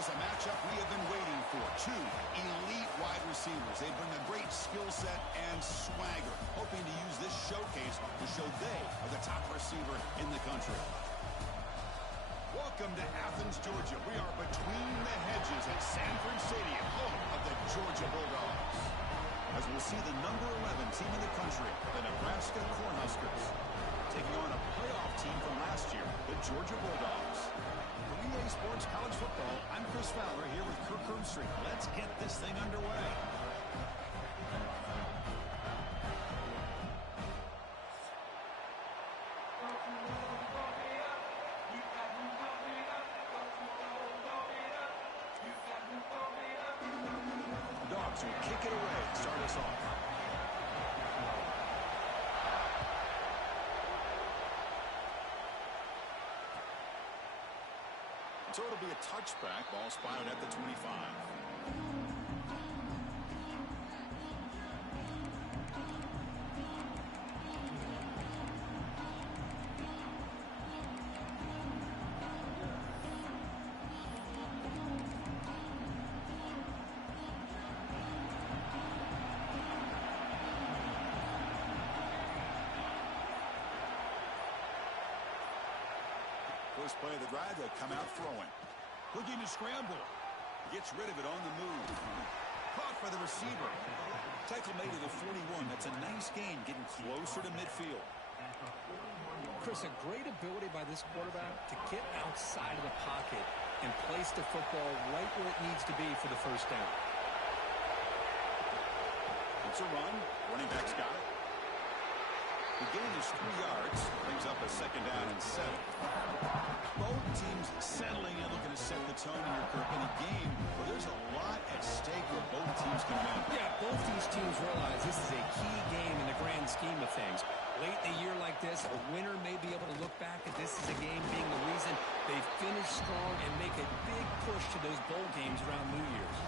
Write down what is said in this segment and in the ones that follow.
is a matchup we have been waiting for. Two elite wide receivers. They bring a great skill set and swagger, hoping to use this showcase to show they are the top receiver in the country. Welcome to Athens, Georgia. We are between the hedges at Sanford Stadium, home of the Georgia Bulldogs. As we'll see the number 11 team in the country, the Nebraska Cornhuskers, taking on a playoff team from last year, the Georgia Bulldogs. For UGA Sports College Football, I'm Chris Fowler here with Kirk Herbstreit. Let's get this thing underway. Dogs will kick it away and start us off. So it'll be a touchback. Ball spotted at the 25. First play of the drive, they'll come out throwing. Looking to scramble. Gets rid of it on the move. Caught by the receiver. Tackle made to the 41. That's a nice gain, getting closer to midfield. Chris, a great ability by this quarterback to get outside of the pocket and place the football right where it needs to be for the first down. It's a run. Running back's got it. The gain is 3 yards. Brings up a second down and 7. Both teams settling in, looking to set the tone here, Kirk, in a game where there's a lot at stake where both teams can win. Yeah, both these teams realize this is a key game in the grand scheme of things. Late in a year like this, a winner may be able to look back at this as a game being the reason they finish strong and make a big push to those bowl games around New Year's.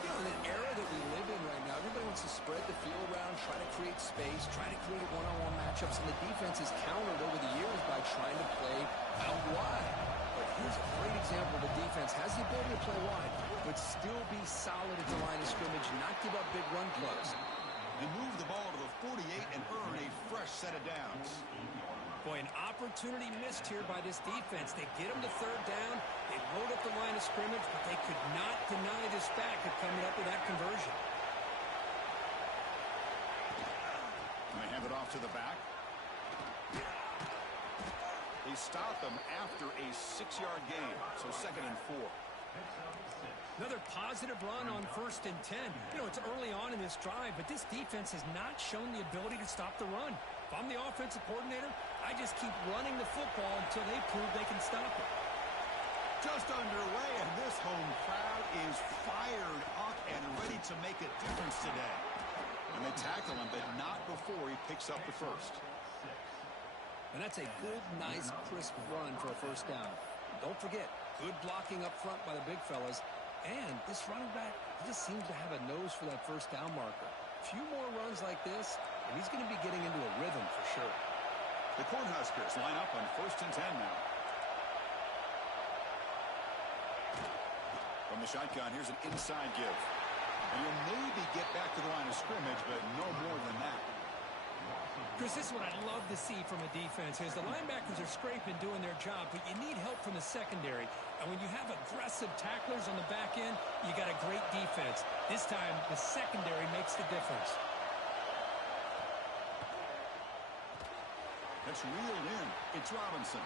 You know, in an era that we live in right now, everybody wants to spread the field around, try to create space, try to create one-on-one matchups, and the defense is countered over the years by trying to play out wide. But here's a great example. The defense has the ability to play wide, but still be solid at the line of scrimmage, not give up big run plays. They move the ball to the 48 and earn a fresh set of downs. Boy, an opportunity missed here by this defense. They get them to third down. They load up the line of scrimmage, but they could not deny this back of coming up with that conversion. And they hand it off to the back. They stop them after a 6-yard gain, so 2nd and 4. Another positive run on 1st and 10. You know, it's early on in this drive, but this defense has not shown the ability to stop the run. If I'm the offensive coordinator, I just keep running the football until they prove they can stop it. Just underway, and this home crowd is fired up and ready to make a difference today. And they tackle him, but not before he picks up the first. And that's a good, nice, crisp run for a first down. Don't forget, good blocking up front by the big fellas. And this running back, he just seems to have a nose for that first down marker. A few more runs like this, and he's going to be getting into a rhythm for sure. The Cornhuskers line up on 1st and 10 now. From the shotgun, here's an inside give. And he'll maybe get back to the line of scrimmage, but no more than that. Chris, this is what I love to see from a defense is the linebackers are scraping, doing their job, but you need help from the secondary. And when you have aggressive tacklers on the back end, you got a great defense. This time, the secondary makes the difference. That's reeled in. It's Robinson.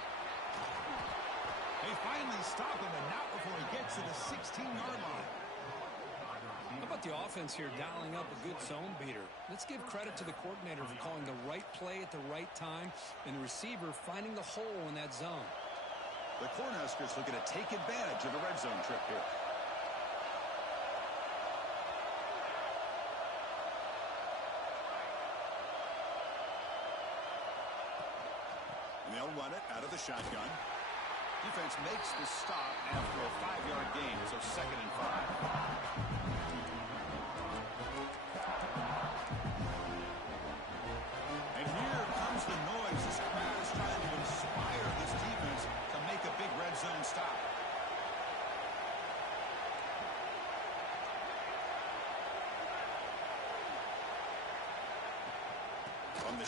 They finally stop him, and not before he gets to the 16-yard line. How about the offense here dialing up a good zone beater? Let's give credit to the coordinator for calling the right play at the right time and the receiver finding the hole in that zone. The Cornhuskers looking to take advantage of the red zone trip here. And they'll run it out of the shotgun. Defense makes the stop after a 5-yard gain, so 2nd and 5. And here comes the noise. This crowd is trying to inspire this defense to make a big red zone stop.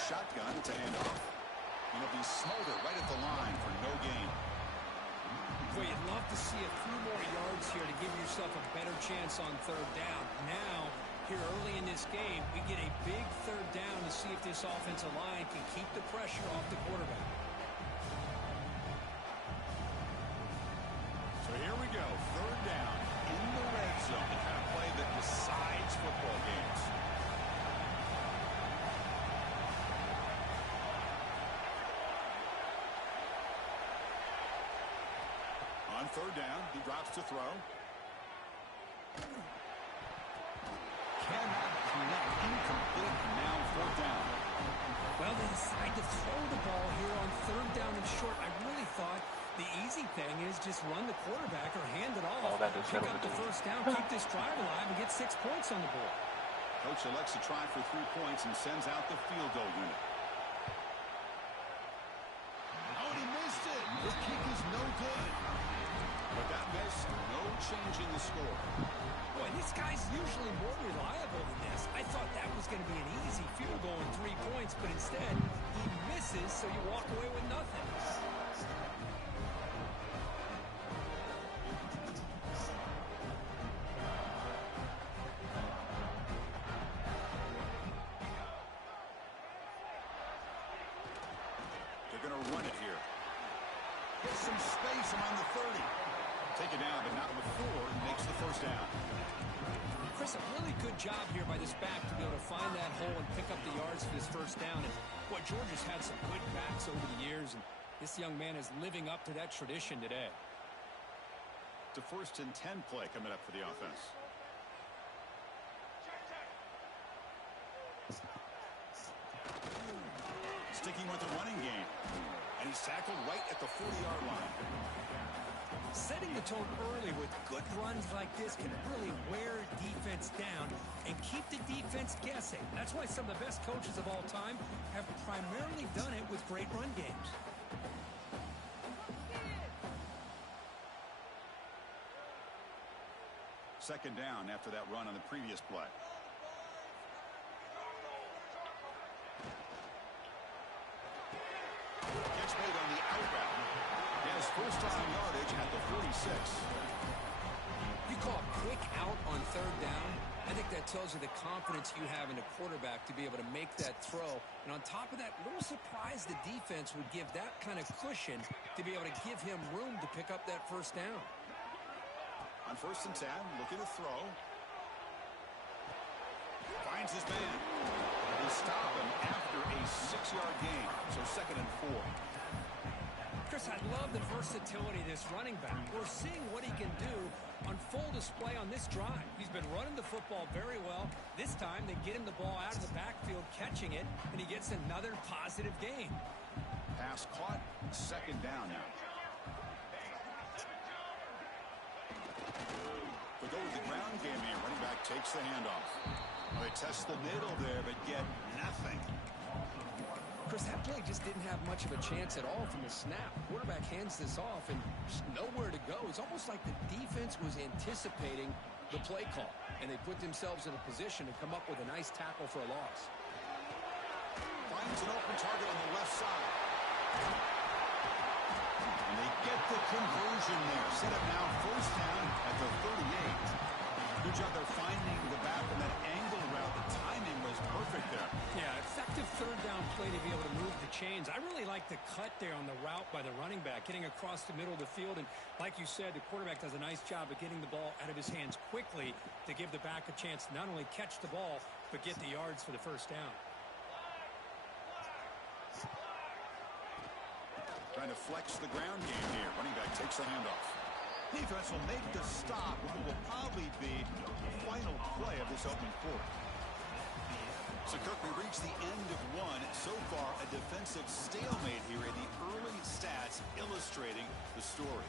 shotgun. It's a handoff. And it'll be Smolder right at the line for no gain. Boy, you'd love to see a few more yards here to give yourself a better chance on third down. Now, here early in this game, we get a big third down to see if this offensive line can keep the pressure off the quarterback. So here we go. Third down in the red zone. The kind of play that decides football games. On third down, he drops to throw. Cannot connect. Incomplete. Now fourth down. Well, they decide to throw the ball here on third down and short. I really thought the easy thing is just run the quarterback or hand it off. Pick up the first down, keep this drive alive, and get 6 points on the board. Coach elects to try for 3 points and sends out the field goal unit. Oh, and he missed it. The kick is no good. But that missed, no change in the score. Boy, this guy's usually more reliable than this. I thought that was going to be an easy field goal and 3 points, but instead, he misses, so you walk away with nothing. They're going to run it here. Get some space around the 30. Take it down, but not before he makes the first down. Chris, a really good job here by this back to be able to find that hole and pick up the yards for this first down. And boy, Georgia's had some good backs over the years, and this young man is living up to that tradition today. It's a 1st and 10 play coming up for the offense. Sticking with the running game. And he's tackled right at the 40-yard line. Setting the tone early with good runs like this can really wear defense down and keep the defense guessing. That's why some of the best coaches of all time have primarily done it with great run games. Second down after that run on the previous play. Catch made on the out route. He has first down yardage at the 46. You call a quick out on third down. I think that tells you the confidence you have in a quarterback to be able to make that throw. And on top of that, a little surprised the defense would give that kind of cushion to be able to give him room to pick up that first down. On 1st and 10, looking to throw. Finds his man. They stop him after a 6-yard gain. So 2nd and 4. Chris, I love the versatility of this running back. We're seeing what he can do on full display on this drive. He's been running the football very well. This time, they get him the ball out of the backfield, catching it, and he gets another positive gain. Pass caught. 2nd down now. We go to the ground game here. Running back takes the handoff. They test the middle there, but get nothing. Chris, that play just didn't have much of a chance at all from the snap. Quarterback hands this off and just nowhere to go. It's almost like the defense was anticipating the play call, and they put themselves in a position to come up with a nice tackle for a loss. Finds an open target on the left side. And they get the conversion there. Set up now 1st down at the 38. Good job they're finding the back on that angle route. The timing was perfect there. Yeah, effective third down play to be able to move the chains. I really like the cut there on the route by the running back, getting across the middle of the field. And like you said, the quarterback does a nice job of getting the ball out of his hands quickly to give the back a chance to not only catch the ball, but get the yards for the first down. Trying to flex the ground game here. Running back takes the handoff. Defense will make the stop with what will probably be the final play of this opening quarter. So, Kirk, we reach the end of one. So far, a defensive stalemate here in the early stats illustrating the story.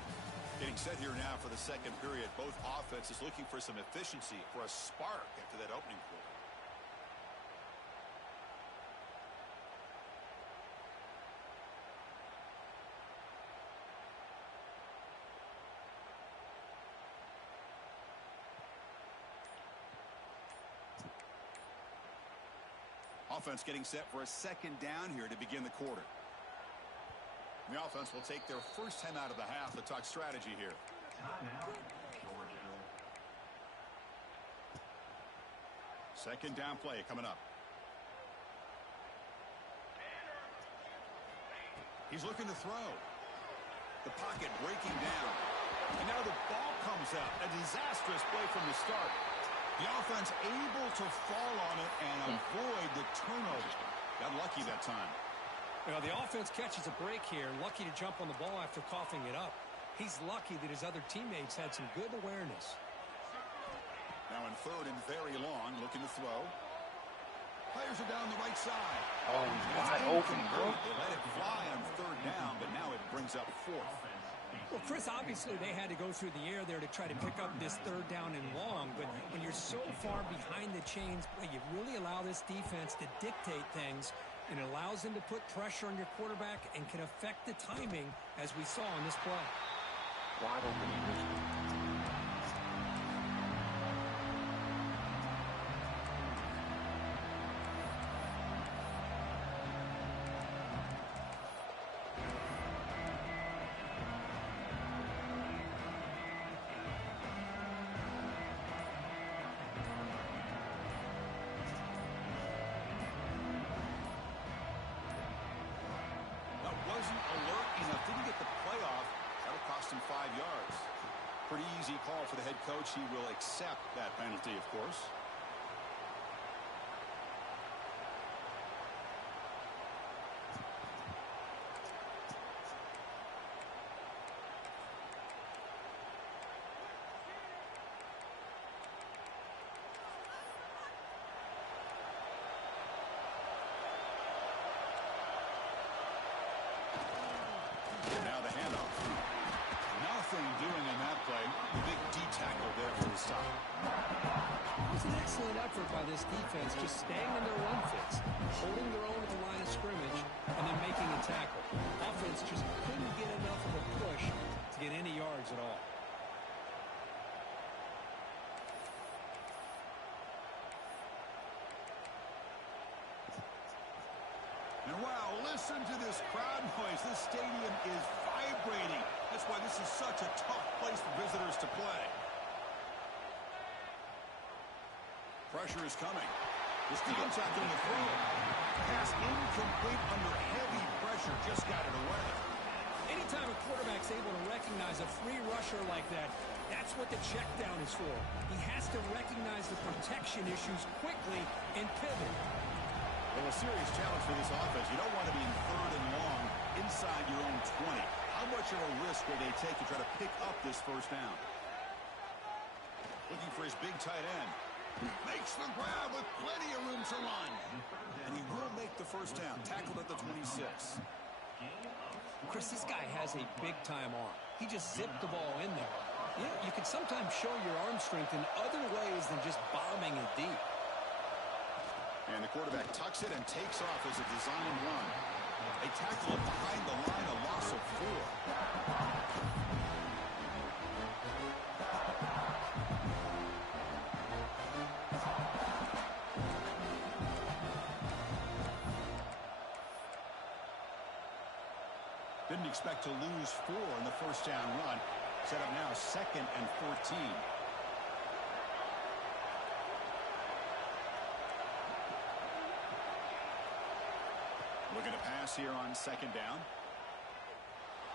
Getting set here now for the second period. Both offenses looking for some efficiency, for a spark after that opening quarter. offense getting set for a second down here to begin the quarter. The offense will take their first time out of the half to talk strategy here. Second down play coming up. He's looking to throw. The pocket breaking down. And now the ball comes out. A disastrous play from the start. The offense able to fall on it and avoid the turnover. Got lucky that time. Well, the offense catches a break here. Lucky to jump on the ball after coughing it up. He's lucky that his other teammates had some good awareness. Now in third and very long, looking to throw. Players are down the right side. Oh, he's wide open, bro. They let it fly on third down, but now it brings up fourth. Well, Chris, obviously they had to go through the air there to try to pick up this third down and long, but when you're so far behind the chains, you really allow this defense to dictate things, and it allows them to put pressure on your quarterback and can affect the timing, as we saw in this play. Wide open, he missed it. Wasn't alert enough, didn't get the play off. That'll cost him 5 yards. Pretty easy call for the head coach. He will accept that penalty, of course. Now the handoff. Nothing doing in that play. Big D tackle there for the stop. It was an excellent effort by this defense, just staying in their run fits, holding their own at the line of scrimmage, and then making a tackle. Offense just couldn't get enough of a push to get any yards at all. And wow, listen to this crowd noise. This stadium is vibrating. That's why this is such a tough place for visitors to play. Pressure is coming. This contact on the throw. Pass incomplete under heavy pressure. Just got it away. Anytime a quarterback's able to recognize a free rusher like that, that's what the check down is for. He has to recognize the protection issues quickly and pivot. Well, a serious challenge for this offense. You don't want to be in third and long inside your own 20. How much of a risk will they take to try to pick up this first down? Looking for his big tight end. Makes the grab with plenty of room to run. And he will make the first down. Tackled at the 26. Chris, this guy has a big-time arm. He just zipped the ball in there. Yeah, you can sometimes show your arm strength in other ways than just bombing it deep. And the quarterback tucks it and takes off as a design run. A tackle up behind the line, a loss of 4. Didn't expect to lose 4 in the first down run. Set up now 2nd and 14. Looking to pass here on 2nd down.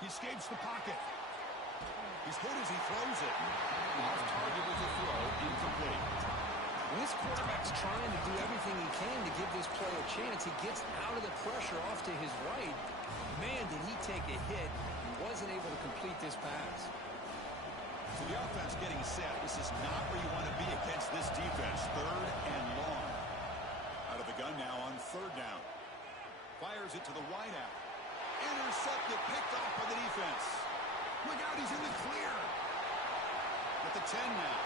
He escapes the pocket. He's hit as he throws it. Off target with the throw, incomplete. When this quarterback's trying to do everything he can to give this play a chance, he gets out of the pressure off to his right. Man, did he take a hit. He wasn't able to complete this pass. So the offense getting set. This is not where you want to be against this defense. 3rd and long. Out of the gun now on 3rd down. Fires it to the wideout. Intercepted, picked off by the defense. Look out, he's in the clear. At the 10 now.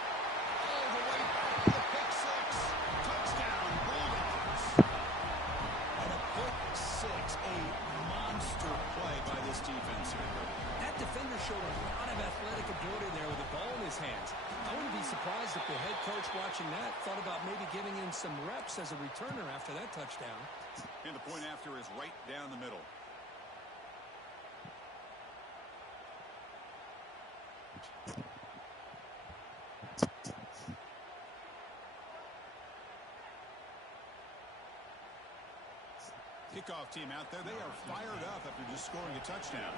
All the way back to the pick 6. Touchdown, Bulldogs. And a pick 6, a monster play by this defense here. That defense defender showed a lot of athletic ability there with the ball in his hands. I wouldn't be surprised if the head coach watching that thought about maybe giving him some reps as a returner after that touchdown. And the point after is right down the middle. Kickoff team out there, they are fired up after just scoring a touchdown.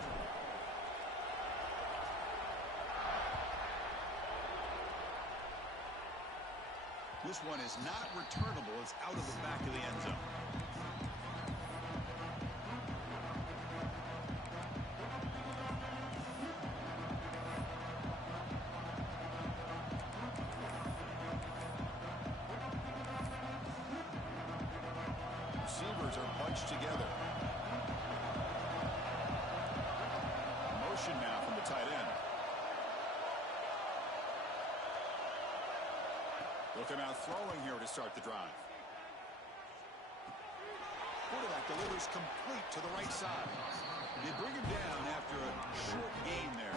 This one is not returnable. It's out of the back of the end zone. Receivers are bunched together. Motion now from the tight end. They'll come out throwing here to start the drive. Quarterback delivers complete to the right side. They bring him down after a short gain there.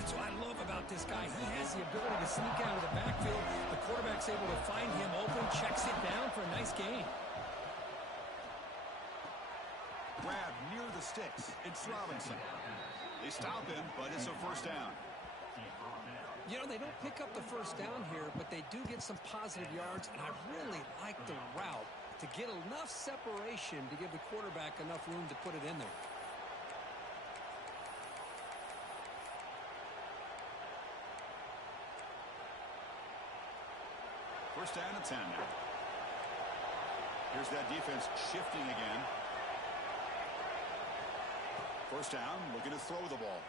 That's what I love about this guy. He has the ability to sneak out of the backfield. The quarterback's able to find him open, checks it down for a nice gain. Grab near the sticks. It's Robinson. They stop him, but it's a first down. You know, they don't pick up the first down here, but they do get some positive yards, and I really like the route to get enough separation to give the quarterback enough room to put it in there. First down and 10 now. Here's that defense shifting again. First down, looking to throw the ball.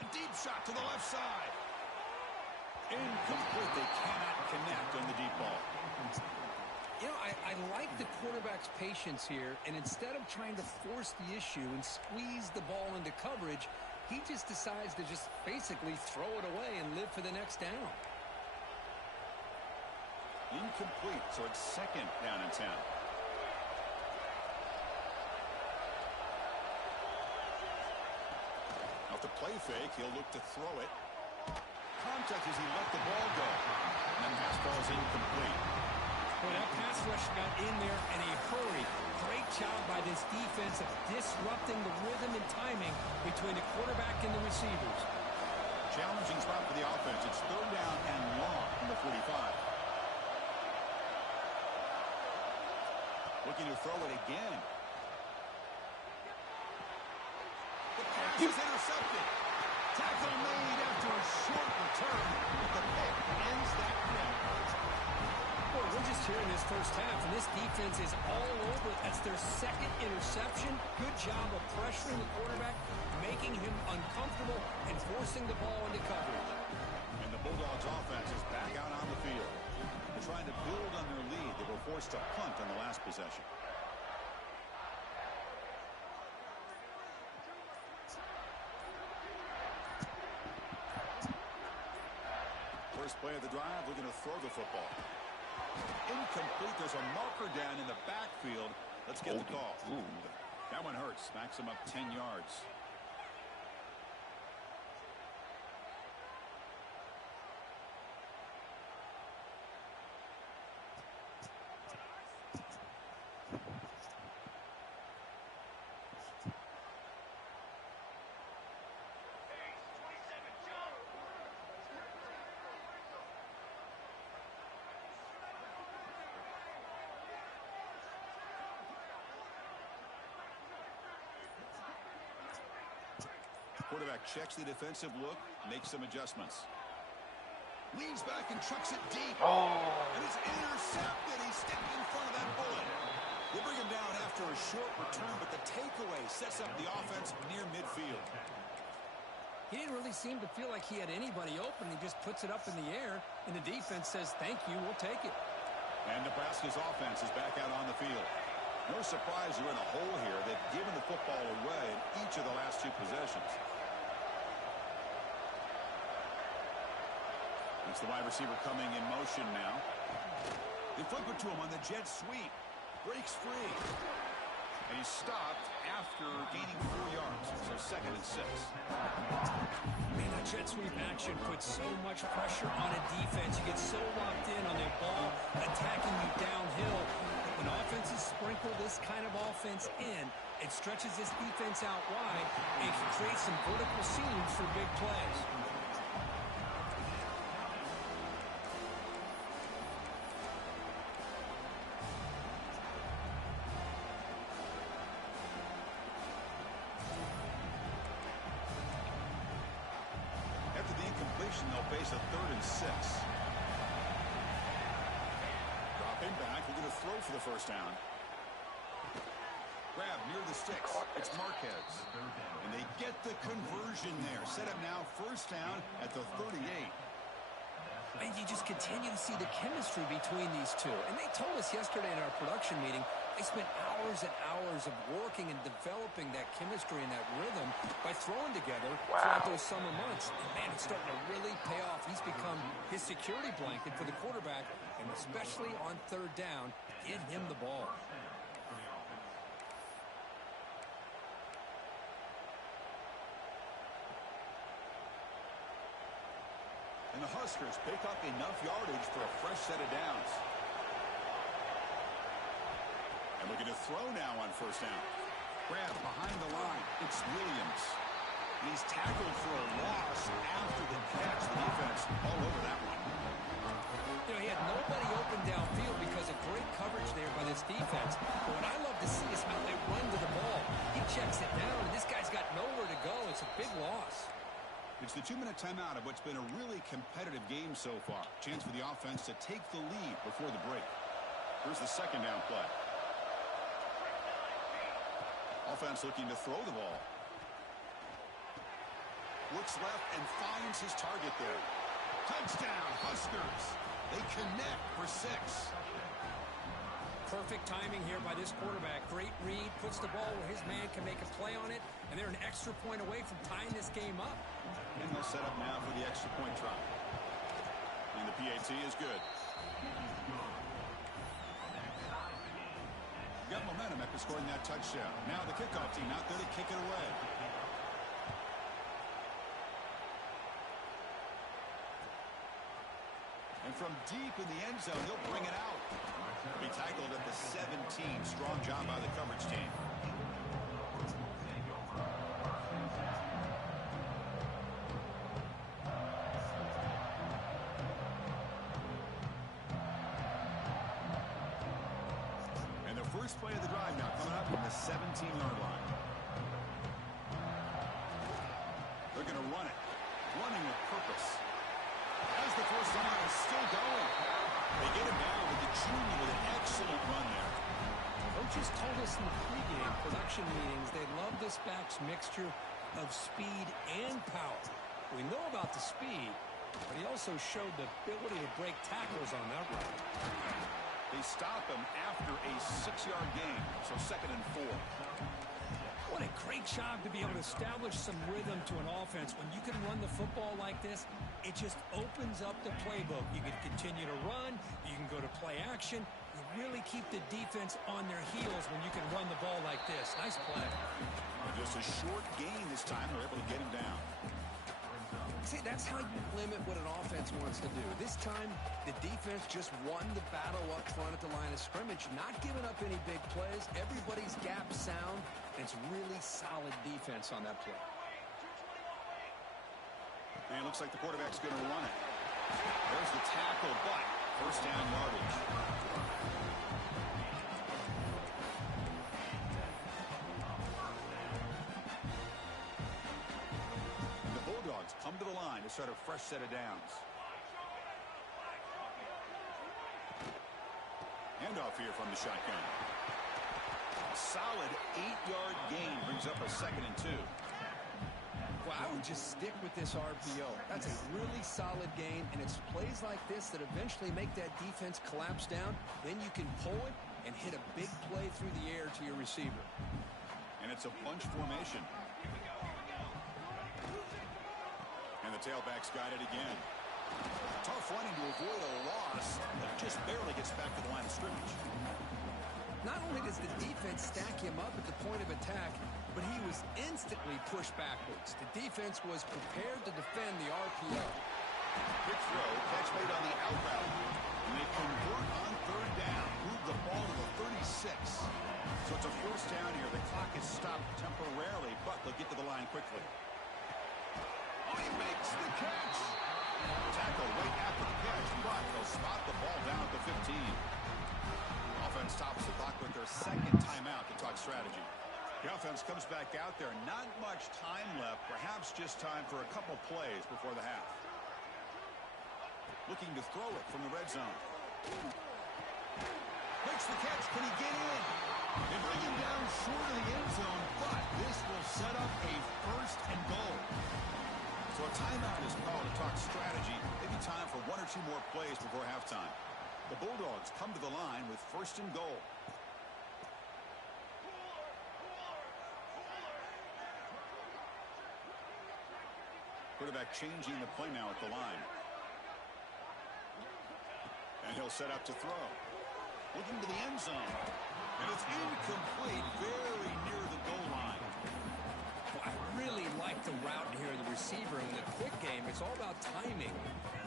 A deep shot to the left side. Incomplete. They cannot connect on the deep ball. You know, I like the quarterback's patience here, and instead of trying to force the issue and squeeze the ball into coverage, he just decides to just basically throw it away and live for the next down. Incomplete, so it's second down and 10. Off the play fake, he'll look to throw it. Contact as he let the ball go. And the pass ball is incomplete. Boy, that pass rush got in there in a hurry. Great job by this defense of disrupting the rhythm and timing between the quarterback and the receivers. Challenging spot for the offense. It's third down and long from the 45. Looking to throw it again. The pass is intercepted. Tackle made after a short return, but the pick ends that play. Boy, we're just here in this first half, and this defense is all over it. That's their second interception. Good job of pressuring the quarterback, making him uncomfortable, and forcing the ball into coverage. And the Bulldogs offense is back out on the field. They're trying to build on their lead. They were forced to punt on the last possession. First play of the drive, looking to throw the football. Incomplete. There's a marker down in the backfield. Let's get the call. That one hurts. Smacks him up 10 yards. Quarterback checks the defensive look, makes some adjustments. Leans back and chucks it deep. And it's intercepted. He stepped in front of that bullet. They bring him down after a short return, but the takeaway sets up the offense near midfield. He didn't really seem to feel like he had anybody open. He just puts it up in the air, and the defense says, thank you, we'll take it. And Nebraska's offense is back out on the field. No surprise you're in a hole here. They've given the football away in each of the last two possessions. It's the wide receiver coming in motion now. They flip it to him on the jet sweep. Breaks free. And he's stopped after gaining 4 yards. So 2nd and 6. Man, that jet sweep action puts so much pressure on a defense. You get so locked in on their ball attacking you downhill. When offenses sprinkle this kind of offense in, it stretches this defense out wide and can create some vertical seams for big plays. After the incompletion, they'll face a 3rd and 6. Dropping back, looking to throw for the first down. Grab near the sticks. It's Marquez. And they get the conversion there. Set up now, first down at the 38. And you just continue to see the chemistry between these two. And they told us yesterday in our production meeting, they spent hours and hours of working and developing that chemistry and that rhythm by throwing together throughout those summer months. And man, it's starting to really pay off. He's become his security blanket for the quarterback, and especially on 3rd down, get him the ball. And the Huskers pick up enough yardage for a fresh set of downs. And looking to throw now on first down. Grab behind the line. It's Williams. He's tackled for a loss after the catch. The defense all over that one. You know, he had nobody open downfield because of great coverage there by this defense. But what I love to see is how they run to the ball. He checks it down, and this guy's got nowhere to go. It's a big loss. It's the 2-minute timeout of what's been a really competitive game so far. Chance for the offense to take the lead before the break. Here's the 2nd down play. Offense looking to throw the ball. Looks left and finds his target there. Touchdown, Huskers. They connect for 6. Perfect timing here by this quarterback. Great read, puts the ball where his man can make a play on it, and they're an extra point away from tying this game up. And they'll set up now for the extra point try. And the PAT is good. Got momentum after scoring that touchdown. Now the kickoff team out there to kick it away. And from deep in the end zone, they'll bring it out. Be tackled at the 17. Strong job by the coverage team. And the first play of the drive now coming up from the 17-yard line. They're going to run it. Running with purpose. As the first down is still going. They get him down with the junior with an excellent run there. Coaches told us in the pregame production meetings they love this back's mixture of speed and power. We know about the speed, but he also showed the ability to break tackles on that run. They stop him after a 6-yard gain, so 2nd and 4. What a great job to be able to establish some rhythm to an offense. When you can run the football like this, it just opens up the playbook. You can continue to run. You can go to play action. You really keep the defense on their heels when you can run the ball like this. Nice play. Just a short gain this time. They're able to get him down. See, that's how you limit what an offense wants to do. This time, the defense just won the battle up front at the line of scrimmage, not giving up any big plays. Everybody's gap sound, and it's really solid defense on that play. And it looks like the quarterback's going to run it. There's the tackle, but first down yardage. Come to the line to start a fresh set of downs. Handoff here from the shotgun. A solid 8-yard gain brings up a 2nd and 2. Well, I would just stick with this RPO. That's a really solid gain, and it's plays like this that eventually make that defense collapse down. Then you can pull it and hit a big play through the air to your receiver. And it's a bunch formation. And the tailback's got it again. Tough running to avoid a loss, but just barely gets back to the line of scrimmage. Not only does the defense stack him up at the point of attack, but he was instantly pushed backwards. The defense was prepared to defend the RPO. Quick throw, catch made on the out route. And they convert on third down. Move the ball to the 36. So it's a first down here. The clock is stopped temporarily, but they'll get to the line quickly. Oh, he makes the catch. Tackle right after the catch, but they'll spot the ball down at the 15. Offense stops the clock with their second timeout to talk strategy. The offense comes back out there. Not much time left. Perhaps just time for a couple plays before the half. Looking to throw it from the red zone. Makes the catch. Can he get in? They bring him down short of the end zone, but this will set up a first and goal. So a timeout is called to talk strategy. Maybe time for one or two more plays before halftime. The Bulldogs come to the line with first and goal. Quarterback changing the play now at the line. And he'll set up to throw. Looking to the end zone. And it's incomplete, very near the goal line. Well, I really like the route here of the receiver. In the quick game, it's all about timing.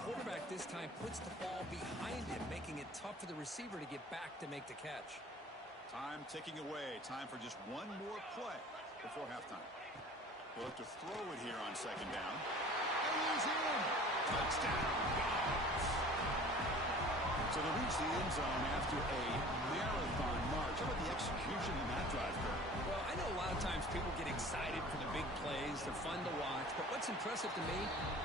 Quarterback this time puts the ball behind him, making it tough for the receiver to get back to make the catch. Time ticking away. Time for just one more play before halftime. We'll have to throw it here on second down. And he's in. Touchdown. So they reach the end zone after a marathon march. How about the execution in that drive, Kurt? Well, I know a lot of times people get excited for the big plays. They're fun to watch. But what's impressive to me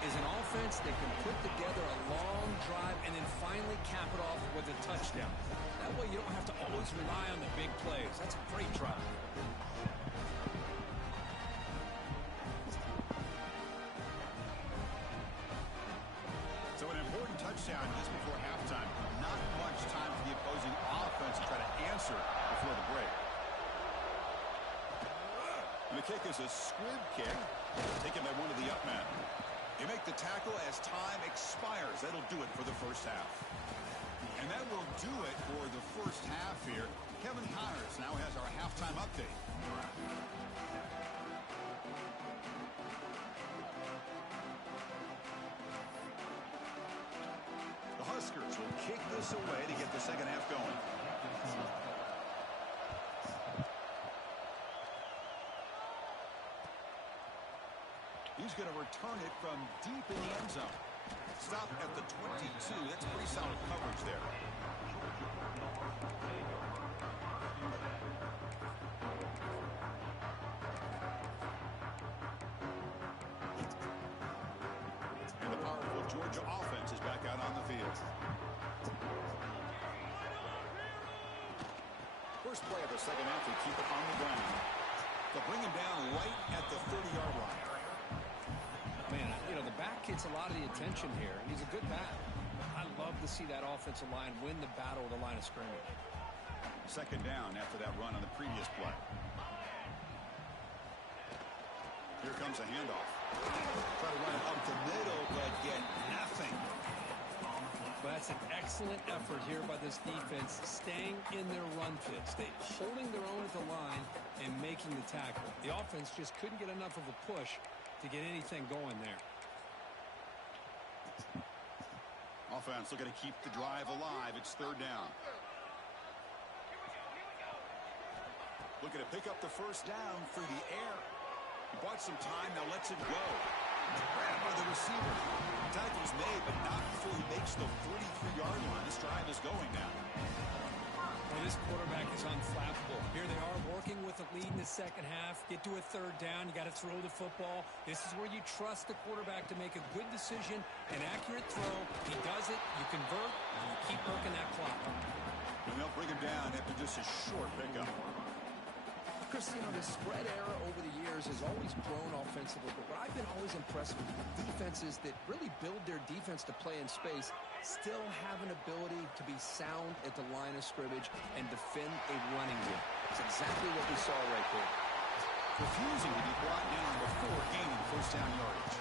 is an offense that can put together a long drive and then finally cap it off with a touchdown. That way you don't have to always rely on the big plays. That's a great drive. So an important touchdown just before halftime. Not much time for the opposing offense to try to answer before the break. And the kick is a squib kick, taken by one of the up men. You make the tackle as time expires. That'll do it for the first half. And that will do it for the first half here. Kevin Connors now has our halftime update. The Huskers will kick this away to get the second half going. He's going to return it from deep in the end zone. Stop at the 22. That's pretty solid coverage there. And the powerful Georgia offense is back out on the field. First play of the second half, they keep it on the ground. They'll bring him down right at the 30-yard line. Man, you know, the back gets a lot of the attention here, and he's a good back. I love to see that offensive line win the battle of the line of scrimmage. Second down after that run on the previous play. Here comes a handoff. Try to run it up the middle, but get nothing. But that's an excellent effort here by this defense, staying in their run fits. They holding their own at the line and making the tackle. The offense just couldn't get enough of a push to get anything going there. Offense looking to keep the drive alive. It's third down. Looking to pick up the first down through the air. He bought some time, now lets it go. Grabbed by the receiver. Tackle's made, but not before he makes the 33-yard line. This drive is going now. Well, this quarterback is unflappable. Here they are working with the lead in the second half. Get to a third down. You got to throw the football. This is where you trust the quarterback to make a good decision, an accurate throw. He does it. You convert, and you keep working that clock. And they'll bring him down after just a short pickup. Chris, you know, the spread era over the years has always grown offensively, but what I've been always impressed with defenses that really build their defense to play in space still have an ability to be sound at the line of scrimmage and defend a running game. It's exactly what we saw right there. Refusing to be brought down before gaining first down yardage.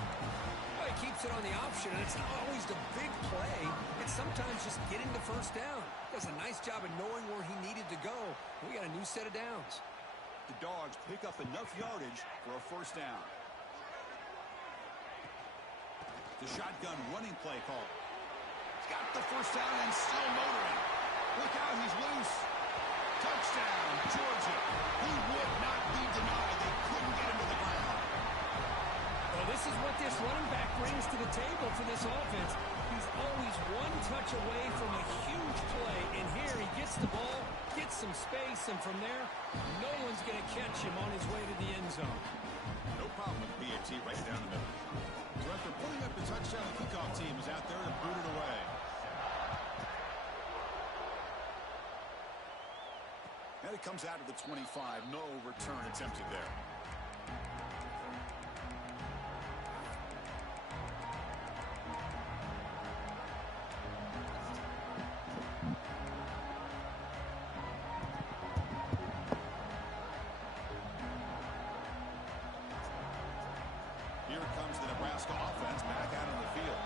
Well, he keeps it on the option, and it's not always the big play. It's sometimes just getting the first down. Does a nice job of knowing where he needed to go. We got a new set of downs. The Dogs pick up enough yardage for a first down. The shotgun running play call. He's got the first down and still motoring. Look out, he's loose. Touchdown, Georgia. He would not be denied. They couldn't get him to the ground. Well, this is what this running back brings to the table for this offense. He's always one touch away from a huge play, and here he gets the ball, gets some space, and from there, no one's going to catch him on his way to the end zone. No problem with PAT right down the middle. So after putting up the touchdown, the kickoff team is out there to boot it away. And it comes out of the 25. No return attempted there. Here comes the Nebraska offense back out on the field.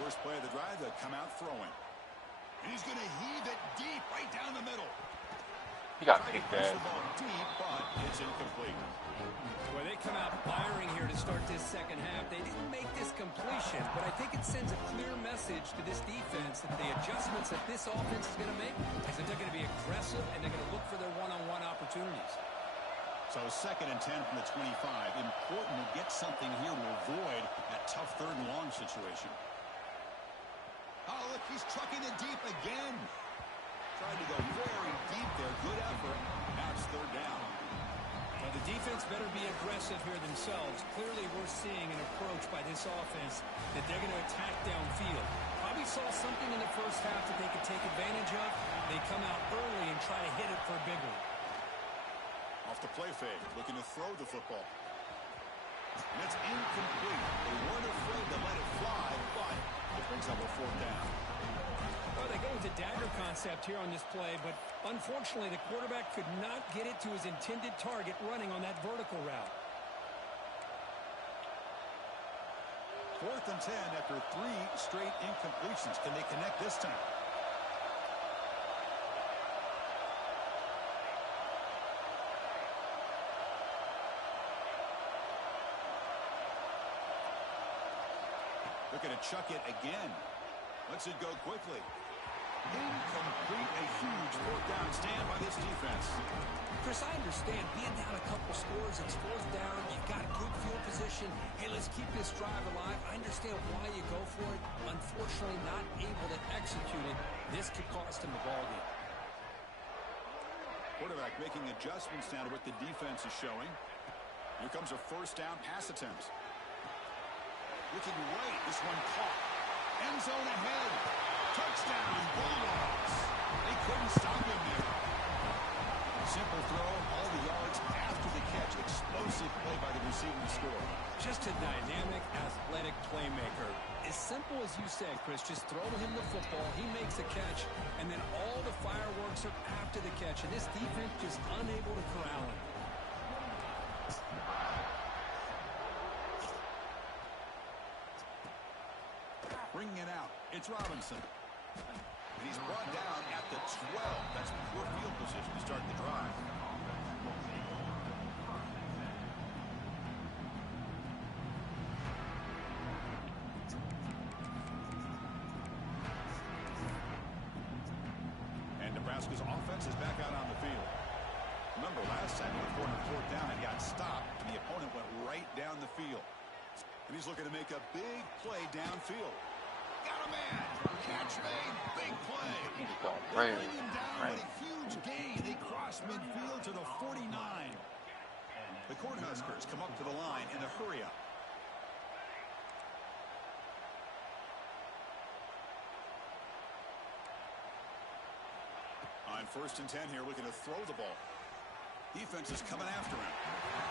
First play of the drive, they come out throwing. And he's going to heave it deep right down the middle. He got picked Push that. the ball deep, but it's incomplete. Well, they come out firing here to start this second half. They didn't make this completion, but I think it sends a clear message to this defense that the adjustments that this offense is going to make is that they're going to be aggressive and they're going to look for their one-on-one opportunities. So 2nd and 10 from the 25. Important to get something here to avoid that tough 3rd and long situation. Oh, look, he's trucking it deep again. Tried to go very deep there. Good effort. Now it's 3rd down. Well, the defense better be aggressive here themselves. Clearly, we're seeing an approach by this offense that they're going to attack downfield. Probably saw something in the first half that they could take advantage of. They come out early and try to hit it for a big one. Off the play fake, looking to throw the football. And it's incomplete. They weren't afraid to let it fly, but it brings up a 4th down. Well, they go with the dagger concept here on this play, but unfortunately the quarterback could not get it to his intended target running on that vertical route. 4th and 10 after 3 straight incompletions. Can they connect this time? Looking to chuck it again. Lets it go quickly. Incomplete. A huge 4th down stand by this defense. Chris, I understand being down a couple scores, it's 4th down, you've got good field position. Hey, let's keep this drive alive. I understand why you go for it. Unfortunately, not able to execute it. This could cost him the ball game. Quarterback making adjustments now to what the defense is showing. Here comes a 1st down pass attempt. Looking right, this one caught. End zone ahead. Touchdown, Bulldogs. They couldn't stop him there. Simple throw, all the yards after the catch. Explosive play by the receiver to score. Just a dynamic, athletic playmaker. As simple as you said, Chris, just throw him the football, he makes a catch, and then all the fireworks are after the catch. And this defense just unable to corral him. Bringing it out, it's Robinson. And he's brought down at the 12. That's poor field position to start the drive. And Nebraska's offense is back out on the field. Remember, last time he was 4th down and got stopped, and the opponent went right down the field. And he's looking to make a big play downfield. Got a man. Catch made. Big play. He's going They crazy. bring him down with a huge gain. They cross midfield to the 49. The Cornhuskers come up to the line in a hurry up. On 1st and 10 here, looking to throw the ball. Defense is coming after him.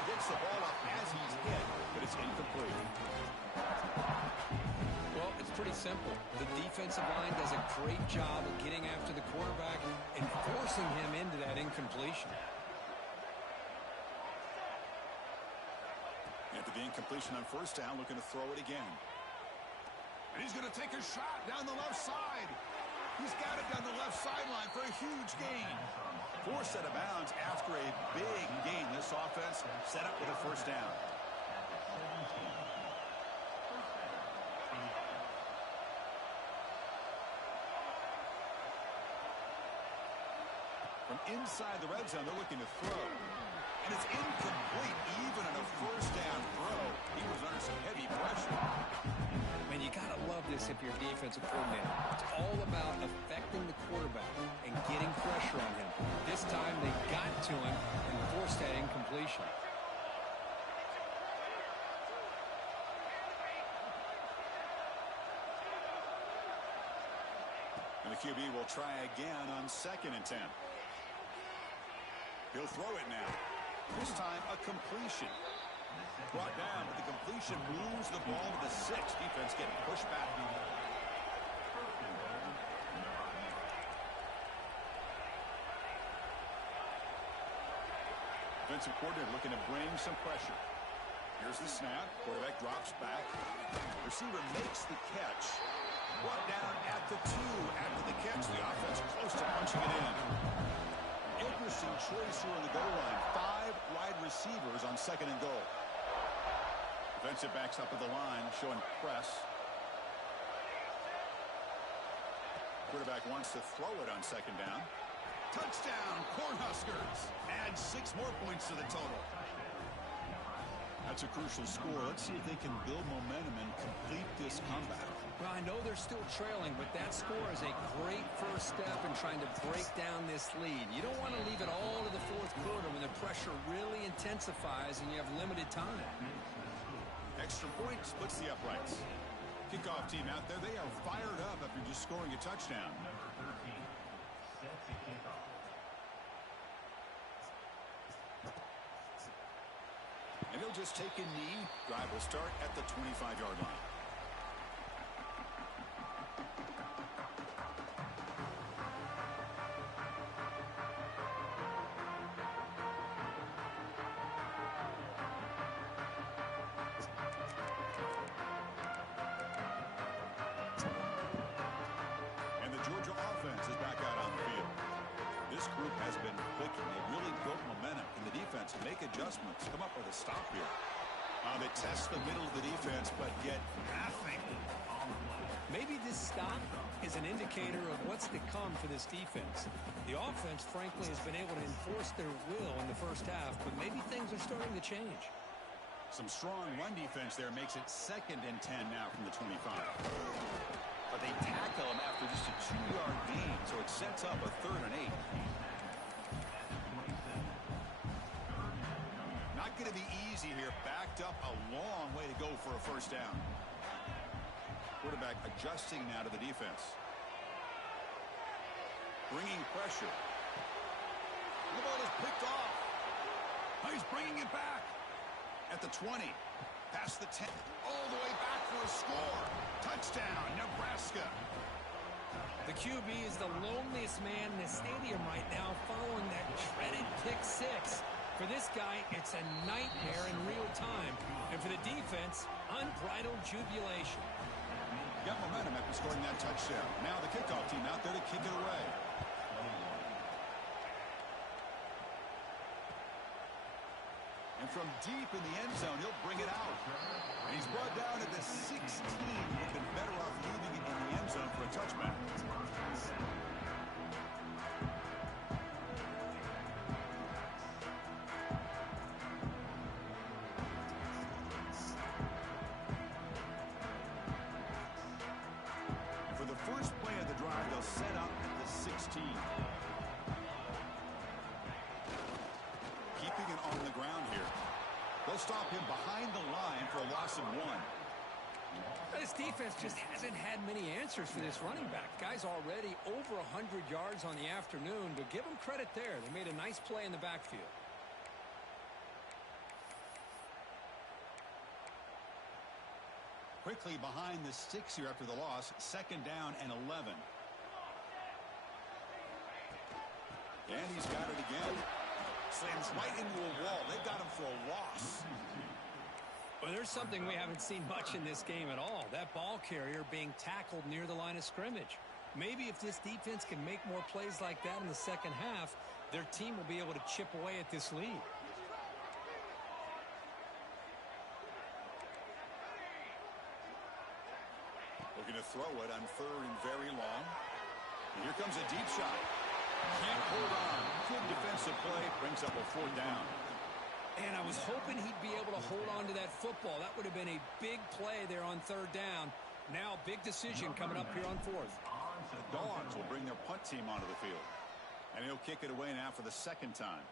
Gets the ball up as he's hit, but it's incomplete. Well, it's pretty simple. The defensive line does a great job of getting after the quarterback and forcing him into that incompletion. At After the incompletion on first down, looking to throw it again. And he's going to take a shot down the left side. He's got it down the left sideline for a huge gain. Forced out of bounds after a big gain. This offense set up with a first down. From inside the red zone, they're looking to throw. And it's incomplete, even on a first down throw. He was under some heavy pressure. Man, you got to love this if you're a defensive coordinator. It's all about affecting the quarterback and getting pressure on him. This time they got to him and forced that incompletion. And the QB will try again on 2nd and 10. He'll throw it now. This time a completion. Brought down, but the completion moves the ball to the 6. Defense getting pushed back. Defensive coordinator looking to bring some pressure. Here's the snap. Quarterback drops back. Receiver makes the catch. Brought down at the 2. After the catch, the offense close to punching it in. Interesting choice here on the goal line. 5 wide receivers on 2nd and goal. Defensive backs up at the line, showing press. Quarterback wants to throw it on 2nd down. Touchdown, Cornhuskers. Add 6 more points to the total. That's a crucial score. Let's see if they can build momentum and complete this comeback. Well, I know they're still trailing, but that score is a great first step in trying to break down this lead. You don't want to leave it all to the 4th quarter when the pressure really intensifies and you have limited time. Extra point splits the uprights. Kickoff team out there, they are fired up after just scoring a touchdown. And he'll just take a knee. Drive will start at the 25-yard line. And the Georgia offense is back out on the field. This group has been clicking. They've really built momentum in the defense. Make adjustments. Come up with a stop here. They test the middle of the defense, but get nothing. Maybe this stop is an indicator of what's to come for this defense. The offense, frankly, has been able to enforce their will in the first half, but maybe things are starting to change. Some strong run defense there makes it 2nd and 10 now from the 25. But they tackle him after just a 2-yard gain, so it sets up a 3rd and 8. Not going to be easy here. Backed up a long way to go for a first down. Quarterback adjusting now to the defense. Bringing pressure. The ball is picked off. Now he's bringing it back. At the 20. Past the 10. All the way back for a score. Touchdown, Nebraska. The QB is the loneliest man in the stadium right now following that dreaded pick 6. For this guy, it's a nightmare in real time. And for the defense, unbridled jubilation. Got momentum after scoring that touchdown. Now the kickoff team out there to kick it away. And from deep in the end zone, he'll bring it out. And he's brought down at the 16. Would have been better off leaving it in the end zone for a touchback. And for the first play of the drive, they'll set up at the 16. Keeping it on the ground here. They'll stop him behind the line for a loss of 1. This defense just hasn't had many answers for this running back. Guy's already over 100 yards on the afternoon, but give him credit there. They made a nice play in the backfield. Quickly behind the 6 here after the loss. 2nd down and 11. And he's got it again. Slams right into a wall. They've got him for a loss. Well, there's something we haven't seen much in this game at all. That ball carrier being tackled near the line of scrimmage. Maybe if this defense can make more plays like that in the second half, their team will be able to chip away at this lead. Looking to throw it on 3rd and very long. And here comes a deep shot. Can't hold on. Good defensive play. Brings up a 4th down. And I was hoping he'd be able to hold on to that football. That would have been a big play there on 3rd down. Now, big decision coming up here on 4th. The Dogs will bring their punt team onto the field. And he'll kick it away now for the 2nd time.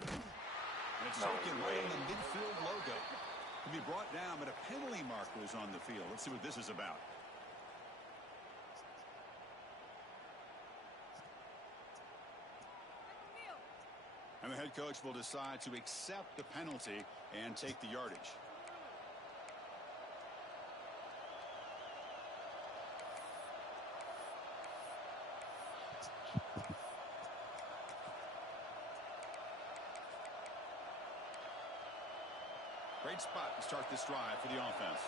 And it's taken right in the midfield logo. To be brought down, but a penalty marker is on the field. Let's see what this is about. And the head coach will decide to accept the penalty and take the yardage. Great spot to start this drive for the offense.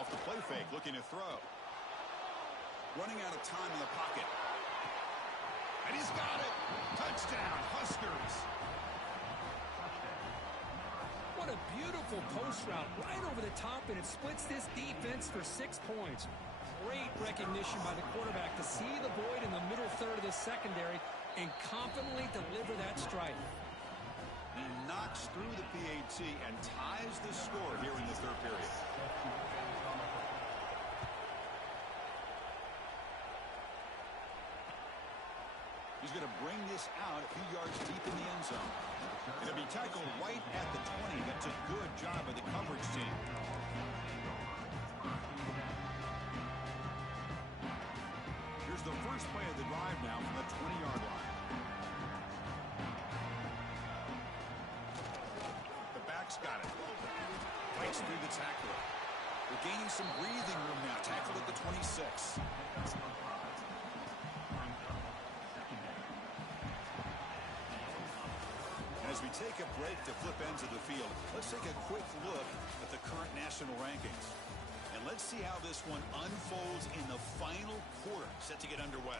Off the play fake, looking to throw. Running out of time in the pocket. And he's got it. Touchdown, Huskers. What a beautiful post route right over the top, and it splits this defense for 6 points. Great recognition by the quarterback to see the void in the middle third of the secondary and confidently deliver that strike. He knocks through the PAT and ties the score here in the 3rd period. He's going to bring this out a few yards deep in the end zone. It'll be tackled right at the 20. That's a good job by the coverage team. Here's the first play of the drive now from the 20-yard line. The back's got it. Fights through the tackler. They're gaining some breathing room now. Tackled at the 26. As we take a break to flip ends of the field, let's take a quick look at the current national rankings. And let's see how this one unfolds in the final quarter, set to get underway.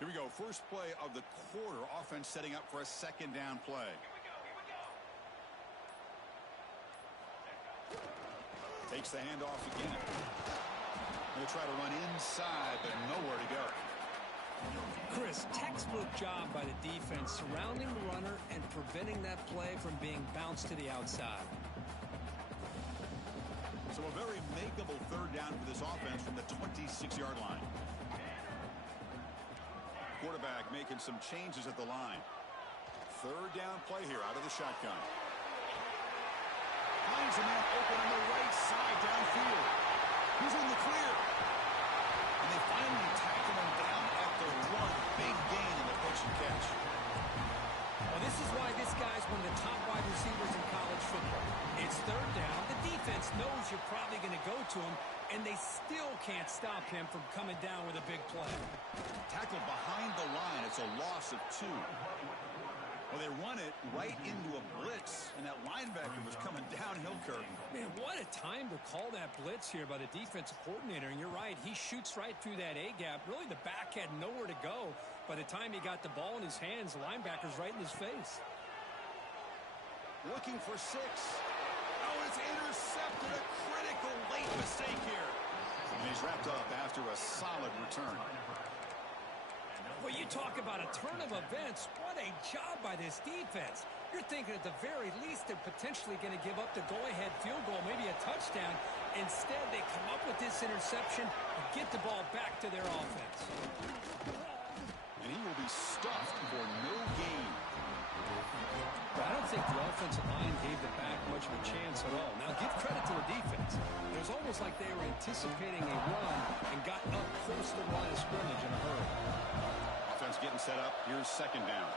Here we go. First play of the quarter. Offense setting up for a 2nd down play. Takes the handoff again. They'll try to run inside, but nowhere to go. Chris, textbook job by the defense surrounding the runner and preventing that play from being bounced to the outside. So a very makeable 3rd down for this offense from the 26-yard line. Quarterback making some changes at the line. 3rd down play here out of the shotgun. Finds a man open on the right side downfield. He's in the clear. And they finally tackle him down at the 1. Big gain in the pitch and catch. Well, this is why this guy's one of the top wide receivers in college football. It's 3rd down. The defense knows you're probably going to go to him, and they still can't stop him from coming down with a big play. Tackled behind the line. It's a loss of 2. Well, they run it right into a blitz, and that linebacker was coming downhill, Kirk. Man, what a time to call that blitz here by the defensive coordinator. And you're right, he shoots right through that A-gap. Really, the back had nowhere to go. By the time he got the ball in his hands, the linebacker's right in his face. Looking for 6. Oh, it's intercepted. A critical late mistake here. And he's wrapped up after a solid return. Well, you talk about a turn of events. What a job by this defense. You're thinking at the very least they're potentially going to give up the go-ahead field goal, maybe a touchdown. Instead, they come up with this interception and get the ball back to their offense. And he will be stuffed for no gain. But I don't think the offensive line gave the back much of a chance at all. Now, give credit to the defense. It was almost like they were anticipating a run and got up close to the line of scrimmage in a hurry. Offense getting set up. Here's 2nd down.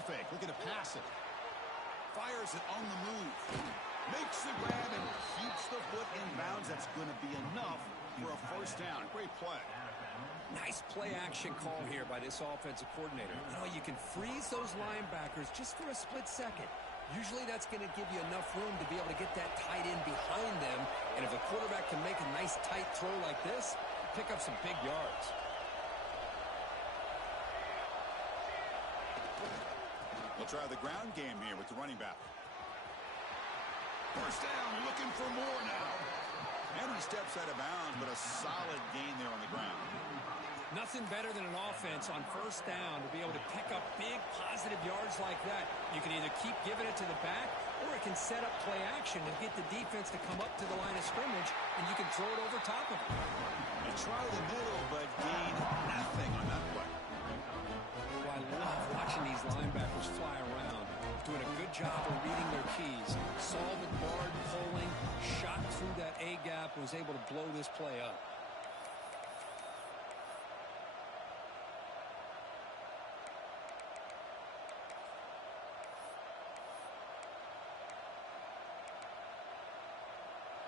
play fake, looking to pass it. Fires it on the move. Makes the grab and keeps the foot in bounds. That's going to be enough for a first down. Great play. Nice play action call here by this offensive coordinator. You know, you can freeze those linebackers just for a split second. Usually that's going to give you enough room to be able to get that tight end behind them. And if a quarterback can make a nice tight throw like this, pick up some big yards. They'll try the ground game here with the running back. First down, looking for more now. And he steps out of bounds, but a solid gain there on the ground. Nothing better than an offense on first down to be able to pick up big positive yards like that. You can either keep giving it to the back, or it can set up play action and get the defense to come up to the line of scrimmage, and you can throw it over top of it. They try the middle, but gain nothing on that play. Well, I love watching these linebackers fly around, doing a good job of reading their keys. Saw the guard pulling, shot through that A-gap, was able to blow this play up.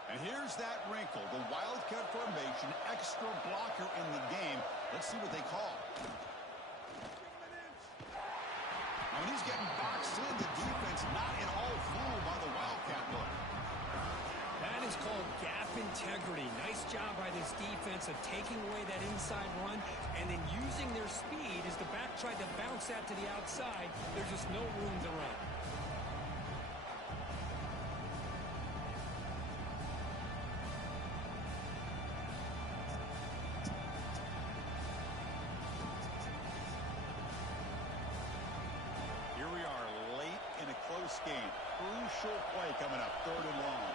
And here's that wrinkle, the Wildcat formation, extra blocker in the game. Let's see what they call. Now, when he's getting boxed in, the defense not at all fooled by the Wildcat look. That is called gap integrity. Nice job by this defense of taking away that inside run and then using their speed as the back tried to bounce that to the outside. There's just no room to run. Game. Crucial play coming up, 3rd and long.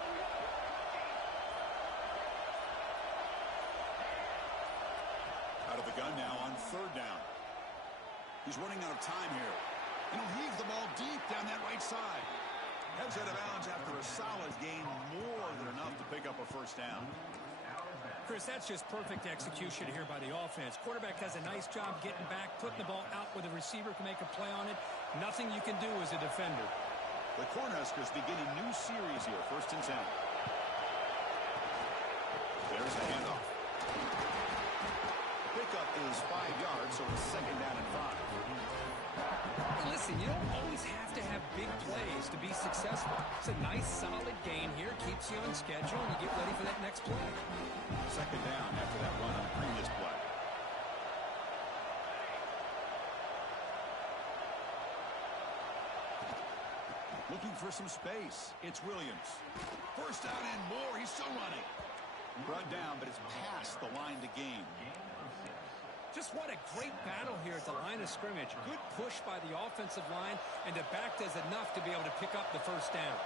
Out of the gun now on 3rd down. He's running out of time here. And he'll heave the ball deep down that right side. Heads out of bounds after a solid gain, more than enough to pick up a first down. Chris, that's just perfect execution here by the offense. Quarterback does a nice job getting back, putting the ball out where the receiver can make a play on it. Nothing you can do as a defender. The Cornhuskers begin a new series here, 1st and 10. There's a handoff. Pickup is 5 yards, so it's 2nd down and 5. Hey, listen, you don't always have to have big plays to be successful. It's a nice, solid gain here, keeps you on schedule, and you get ready for that next play. 2nd down after that run on the previous play. Looking for some space. It's Williams. First down and more. He's still running. Brought down, but it's past the line to gain. Just what a great battle here at the line of scrimmage. Good push by the offensive line, and the back does enough to be able to pick up the first down.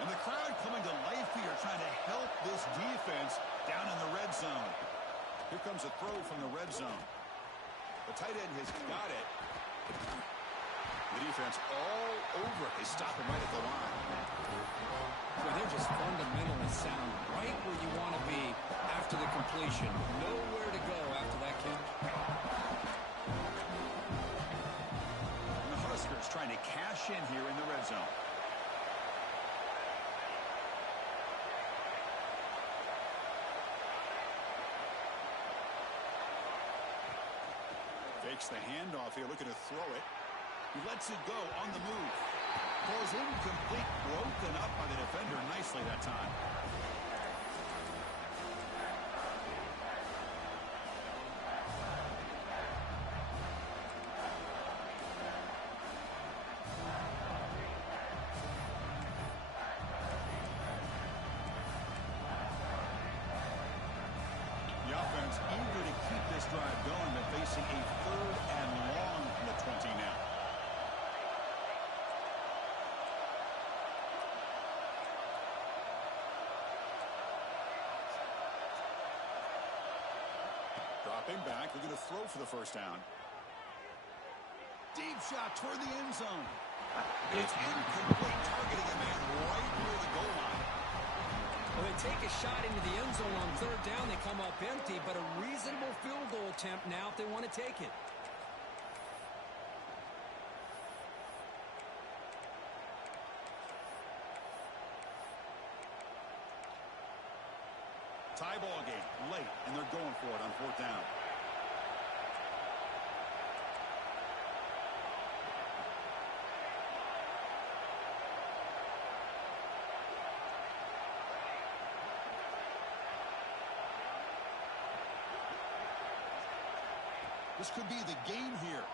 And the crowd coming to life here, trying to help this defense down in the red zone. Here comes a throw from the red zone. The tight end has got it. The defense all over it. They stop him right at the line. Well, they're just fundamentally sound, right where you want to be after the completion. Nowhere to go after that catch. And the Huskers trying to cash in here in the red zone. Fakes the handoff here, looking to throw it. He lets it go on the move. Goes incomplete, broken up by the defender nicely that time. The offense eager to keep this drive going, but facing a 3rd and long from the 20 now. Dropping back, looking to throw for the first down. Deep shot toward the end zone. It's incomplete, targeting a man right near the goal line. Well, they take a shot into the end zone on 3rd down. They come up empty, but a reasonable field goal attempt now if they want to take it. Tie ball game late, and they're going for it on fourth down. This could be the game here.